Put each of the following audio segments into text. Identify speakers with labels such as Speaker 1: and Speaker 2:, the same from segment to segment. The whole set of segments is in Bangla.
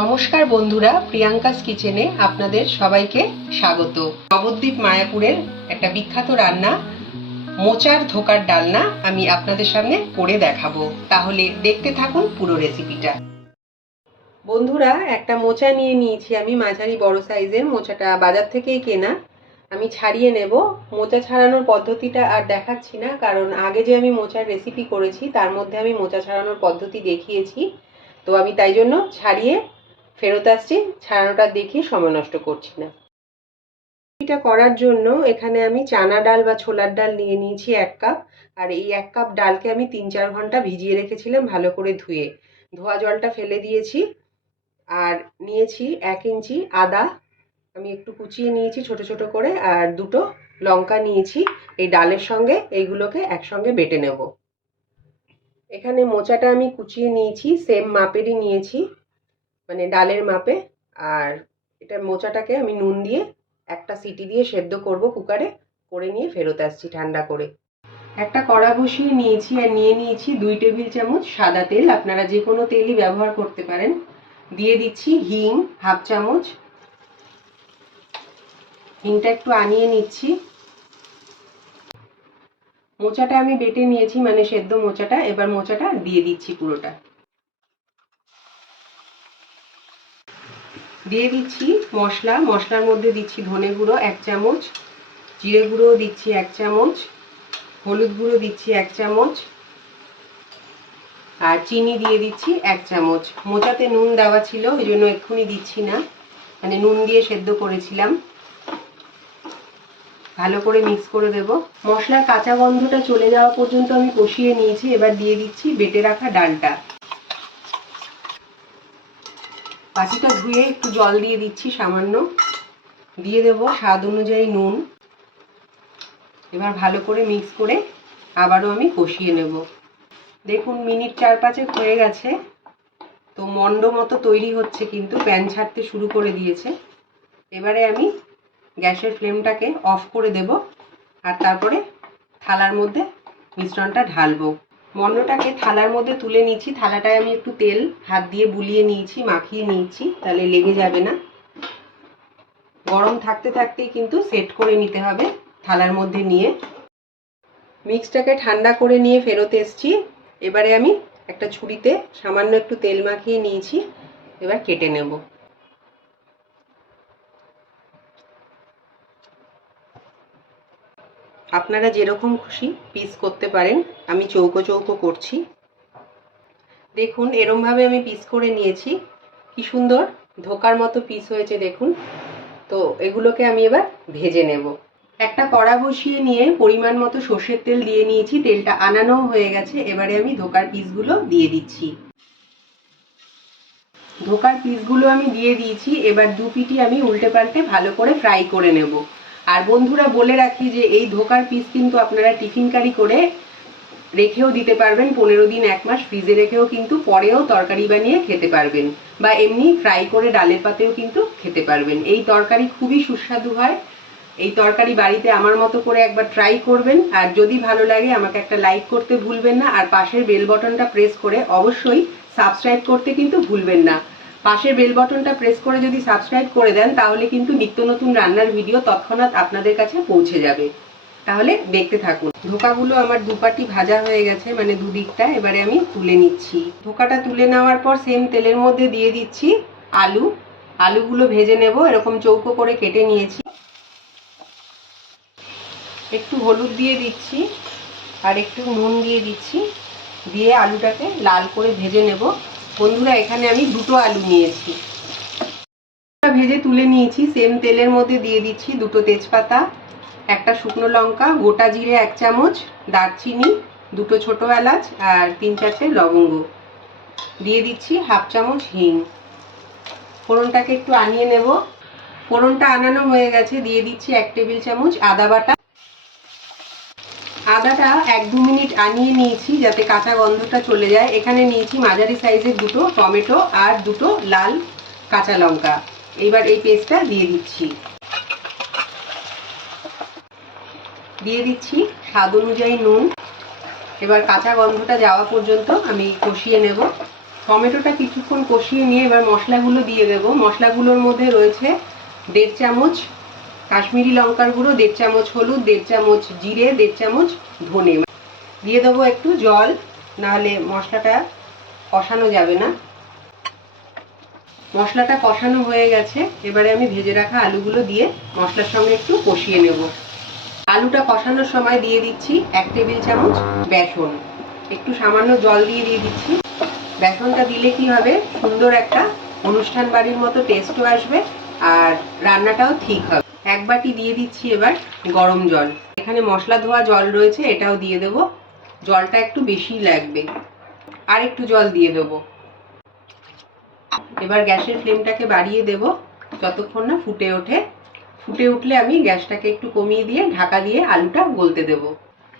Speaker 1: নমস্কার বন্ধুরা, প্রিয়াঙ্কাস কিচেনে আপনাদের সবাইকে স্বাগত। নবদ্বীপ মায়াপুরের একটা বিখ্যাত রান্না, মোচার ধোকার ডালনা আমি আপনাদের সামনে করে দেখাবো। তাহলে দেখতে থাকুন পুরো রেসিপিটা বন্ধুরা, একটা মোচা নিয়ে নিয়েছি আমি, মাঝারি বড় সাইজের। মোচাটা বাজার থেকেই কেনা। আমি ছাড়িয়ে নেব। মোচা ছাড়ানোর পদ্ধতিটা আর দেখাচ্ছি না, কারণ আগে যে আমি মোচার রেসিপি করেছি, তার মধ্যে আমি মোচা ছাড়ানোর পদ্ধতি দেখিয়েছি। তো আমি তাই জন্য ছাড়িয়ে ফেরত আসছি ছাড়ানোটা দেখিয়ে সময় নষ্ট করছি না। এটা করার জন্য এখানে আমি চানা ডাল বা ছোলার ডাল নিয়ে নিয়েছি এক কাপ, আর এই এক কাপ ডালকে আমি তিন চার ঘণ্টা ভিজিয়ে রেখেছিলাম ভালো করে ধুয়ে। ধোয়া জলটা ফেলে দিয়েছি, আর নিয়েছি এক ইঞ্চি আদা। আমি একটু কুচিয়ে নিয়েছি ছোট ছোট করে, আর দুটো লঙ্কা নিয়েছি। এই ডালের সঙ্গে এইগুলোকে একসঙ্গে বেটে নেব। এখানে মোচাটা আমি কুচিয়ে নিয়েছি সেম মাপেরই নিয়েছি। মানে ডালের মাপে আর এটা মোচাটাকে আমি নুন দিয়ে একটা সিটি দিয়ে সেদ্ধ করব কুকারে, করে নিয়ে ফেরত আসছি ঠান্ডা করে। একটা কড়া বসিয়ে নিয়েছি আর নিয়ে নিয়েছি দুই টেবিল চামচ সাদা তেল। আপনারা যে কোনো তেলই ব্যবহার করতে পারেন। দিয়ে দিচ্ছি হিং, হাফ চামচ। হিংটা একটু আনিয়ে নিচ্ছি। মোচাটা আমি বেটে নিয়েছি মানে সেদ্ধ মোচাটা। এবার মোচাটা দিয়ে দিচ্ছি পুরোটা। দিয়ে দিচ্ছি মশলা। মশলার মধ্যে দিচ্ছি ধনে গুঁড়ো এক চামচ, জিরে গুঁড়ো দিচ্ছি এক চামচ, হলুদ গুঁড়ো দিচ্ছি এক চামচ, আর চিনি দিয়ে দিচ্ছি এক চামচ। মোচাতে নুন দেওয়া ছিল, ওই জন্য এক্ষুনি দিচ্ছি না। মানে নুন দিয়ে সেদ্ধ করেছিলাম। ভালো করে মিক্স করে দেব। মশলার কাঁচা গন্ধটা চলে যাওয়া পর্যন্ত আমি কষিয়ে নিয়েছি। এবার দিয়ে দিচ্ছি বেটে রাখা ডালটা। বাটিটা ধুয়ে একটু জল দিয়ে দিচ্ছি সামান্য। দিয়ে দেব স্বাদ অনুযায়ী নুন। এবার ভালো করে মিক্স করে আবারও আমি কষিয়ে নেব। দেখুন, মিনিট চার পাঁচেক হয়ে গেছে। তো মন্ড মতো তৈরি হচ্ছে কিন্তু, প্যান ছাড়তে শুরু করে দিয়েছে। এবারে আমি গ্যাসের ফ্লেমটাকে অফ করে দেব আর তারপরে থালার মধ্যে মিশ্রণটা ঢালবো। মন্ডটাকে থালার মধ্যে তুলে নিয়েছি। থালাটায় আমি একটু তেল হাত দিয়ে বুলিয়ে নিয়েছি, মাখিয়ে নিয়েছি, তাহলে লেগে যাবে না। গরম থাকতে থাকতেই কিন্তু সেট করে নিতে হবে থালার মধ্যে নিয়ে। মিক্সটাকে ঠান্ডা করে নিয়ে ফেরত এসছি। এবারে আমি একটা ছুরিতে সামান্য একটু তেল মাখিয়ে নিয়েছি, এবার কেটে নেব। আপনারা যেরকম খুশি পিস করতে পারেন, আমি চৌকো চৌকো করছি। দেখুন, এরমভাবে আমি পিস করে নিয়েছি। কি সুন্দর, ধোকার মতো পিস হয়েছে, দেখুন। তো এগুলোকে আমি এবার ভেজে নেব। একটা কড়া বসিয়ে নিয়ে পরিমাণ মতো সর্ষের তেল দিয়ে নিয়েছি, তেলটা আনানো হয়ে গেছে, এবারে আমি ধোকার পিসগুলো দিয়ে দিচ্ছি। ধোকার পিসগুলো আমি দিয়ে দিয়েছি, এবার দু পিটি আমি উল্টে পাল্টে ভালো করে ফ্রাই করে নেব। আর বন্ধুরা বলে রাখি যে এই ধোকার পিস কিন্তু আপনারা টিফিন কারি করে রেখেও দিতে পারবেন। পনেরো দিন, এক মাস ফ্রিজে রেখেও কিন্তু পরেও তরকারি বানিয়ে খেতে পারবেন। বা এমনি ফ্রাই করে ডালের পাতেও কিন্তু খেতে পারবেন। এই তরকারি খুবই সুস্বাদু হয়। এই তরকারি বাড়িতে আমার মতো করে একবার ট্রাই করবেন। আর যদি ভালো লাগে, আমাকে একটা লাইক করতে ভুলবেন না। আর পাশের বেল বটনটা প্রেস করে অবশ্যই সাবস্ক্রাইব করতে কিন্তু ভুলবেন না। পাশের বেল বটনটা প্রেস করে যদি সাবস্ক্রাইব করে দেন, তাহলে কিন্তু নিত্য নতুন রান্নার ভিডিও তৎক্ষণাৎ আপনাদের কাছে পৌঁছে যাবে। তাহলে দেখতে থাকুন। ধোকাগুলো আমার দুপাটি ভাজা হয়ে গেছে মানে দুদিকটা, এবারে আমি তুলে নিচ্ছি। ধোকাটা তুলে নেওয়ার পর সেম তেলের মধ্যে দিয়ে দিচ্ছি আলু। আলুগুলো ভেজে নেব, এরকম চৌকো করে কেটে নিয়েছি। একটু হলুদ দিয়ে দিচ্ছি, আর একটু নুন দিয়ে দিচ্ছি। দিয়ে আলুটাকে লাল করে ভেজে নেব। বন্ধুরা, এখানে আমি দুটো আলু নিয়েছি। ভেজে তুলে নিয়েছি সেম তেলের মধ্যে দিয়ে দিচ্ছি দুটো তেজপাতা, একটা শুকনো লঙ্কা, গোটা জিরে এক চামচ, দারচিনি, দুটো ছোট এলাচ আর তিন চারটে লবঙ্গ। দিয়ে দিচ্ছি হাফ চামচ হিং। ফোড়নটাকে একটু আনিয়ে নেব। ফোড়নটা আনানো হয়ে গেছে, দিয়ে দিচ্ছি এক টেবিল চামচ আদা বাটা। আদাটা এক দু মিনিট আনিয়ে নিয়েছি যাতে কাঁচা গন্ধটা চলে যায়। এখানে নিয়েছি মাঝারি সাইজের দুটো টমেটো আর দুটো লাল কাঁচা লঙ্কা। এইবার এই পেস্টটা দিয়ে দিচ্ছি। দিয়ে দিচ্ছি স্বাদ অনুযায়ী নুন। এবার কাঁচা গন্ধটা যাওয়া পর্যন্ত আমি কষিয়ে নেব। টমেটোটা কিছুক্ষণ কষিয়ে নিয়ে এবার মশলাগুলো দিয়ে দেবো। মশলাগুলোর মধ্যে রয়েছে দেড় চামচ কাশ্মীরি লঙ্কার গুঁড়ো, দেড় চামচ হলুদ, দেড় চামচ জিরে, দেড় চামচ ধনে। দিয়ে দেবো একটু জল, নাহলে মশলাটা কষানো যাবে না। মশলাটা কষানো হয়ে গেছে। এবারে আমি ভেজে রাখা আলুগুলো দিয়ে মশলার সঙ্গে একটু কষিয়ে নেব। আলুটা কষানোর সময় দিয়ে দিচ্ছি এক টেবিল চামচ বেসন। একটু সামান্য জল দিয়ে দিয়ে দিচ্ছি। বেসনটা দিলে কি হবে? সুন্দর একটা অনুষ্ঠান বাড়ির মতো টেস্টও আসবে আর রান্নাটাও ঠিক হবে। এক বাটি দিয়ে দিচ্ছি এবার গরম জল। এখানে মশলা ধোয়া জল রয়েছে, এটাও দিয়ে দেবো। জলটা একটু বেশি লাগবে। আর একটু জল দিয়ে দেবো। এবার গ্যাসের ফ্লেমটাকে বাড়িয়ে দেব, যতক্ষণ না ফুটে ওঠে। ফুটে উঠলে আমি গ্যাসটাকে একটু কমিয়ে দিয়ে ঢাকা দিয়ে আলুটা গলতে দেব।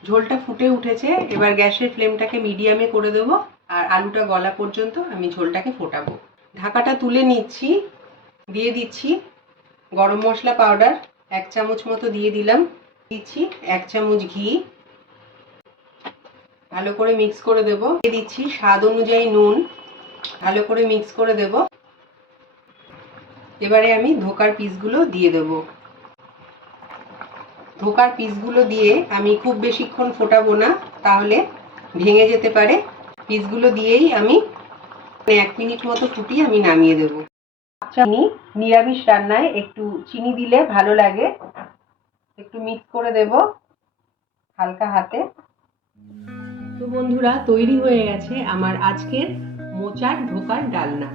Speaker 1: ঝোলটা ফুটে উঠেছে, এবার গ্যাসের ফ্লেমটাকে মিডিয়ামে করে দেব। আর আলুটা গলা পর্যন্ত আমি ঝোলটাকে ফোটাবো। ঢাকাটা তুলে নিচ্ছি, দিয়ে দিচ্ছি। গরম মশলা পাউডার এক চামচ মতো দিয়ে দিলাম। দিচ্ছি এক চামচ ঘি। ভালো করে মিক্স করে দেব। দিয়ে দিচ্ছি স্বাদ অনুযায়ী নুন। ভালো করে মিক্স করে দেব। এবারে আমি ধোকার পিসগুলো দিয়ে দেব। ধোকার পিসগুলো দিয়ে আমি খুব বেশিক্ষণ ফোটাবো না, তাহলে ভেঙে যেতে পারে। পিসগুলো দিয়েই আমি এক মিনিট মতো ফুটিয়ে আমি নামিয়ে দেবো। চিনি নিরামিষ রান্নায় একটু চিনি দিলে ভালো লাগে। একটু মিক্স করে দেব হালকা হাতে। তো বন্ধুরা, তৈরি হয়ে গেছে আমার আজকের মোচার ঢোকার ডালনা।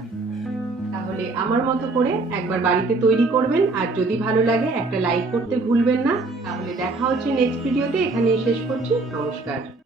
Speaker 1: তাহলে আমার মতো করে একবার বাড়িতে তৈরি করবেন, আর যদি ভালো লাগে একটা লাইক করতে ভুলবেন না। তাহলে দেখা হচ্ছে নেক্সট ভিডিওতে এখানেই শেষ করছি। নমস্কার।